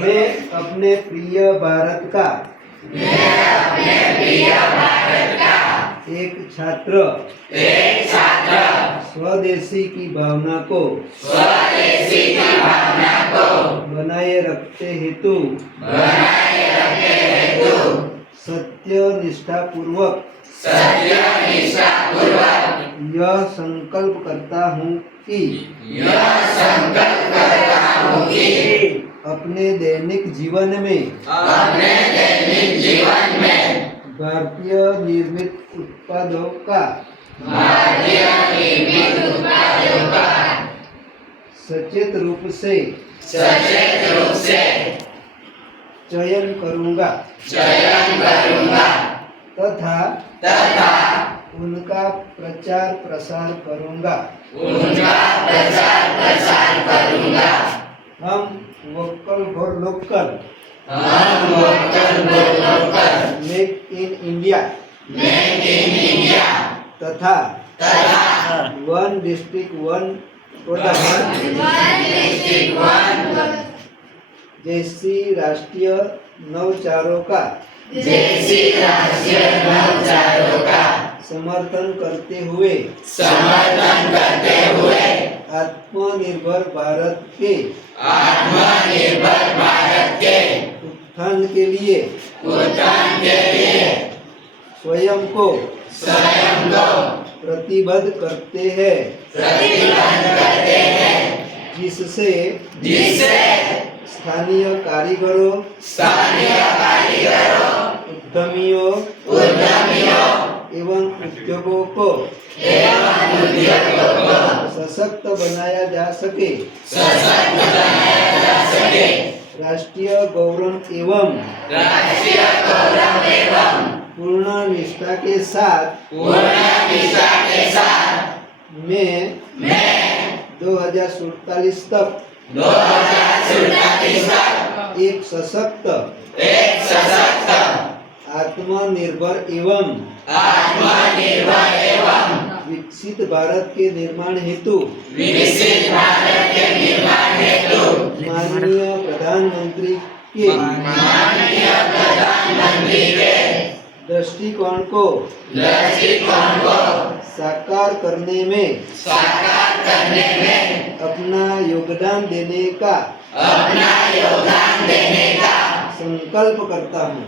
मैं अपने प्रिय भारत का एक छात्र स्वदेशी की भावना को बनाए रखते हेतु सत्य निष्ठा पूर्वक यह संकल्प करता हूँ कि अपने दैनिक जीवन में भारतीय निर्मित उत्पादों का सचेत रूप से चयन करूँगा तथा उनका प्रचार प्रसार करूँगा। हम vocal for local, make in India तथा वन डिस्ट्रिक्ट वन प्रोडक्ट जैसी राष्ट्रीय नवचारों का समर्थन करते हुए आत्मनिर्भर भारत के उत्थान के लिए स्वयं को प्रतिबद्ध करते हैं, जिससे स्थानीय कारीगरों, उद्यमियों एवं उद्योगों को सशक्त बनाया जा सके। राष्ट्रीय गौरव एवं पूर्ण निष्ठा के साथ मैं 2047 तक एक सशक्त आत्मनिर्भर एवं विकसित भारत के निर्माण हेतु माननीय प्रधानमंत्री के दृष्टिकोण को साकार करने में अपना योगदान देने का संकल्प करता हूँ।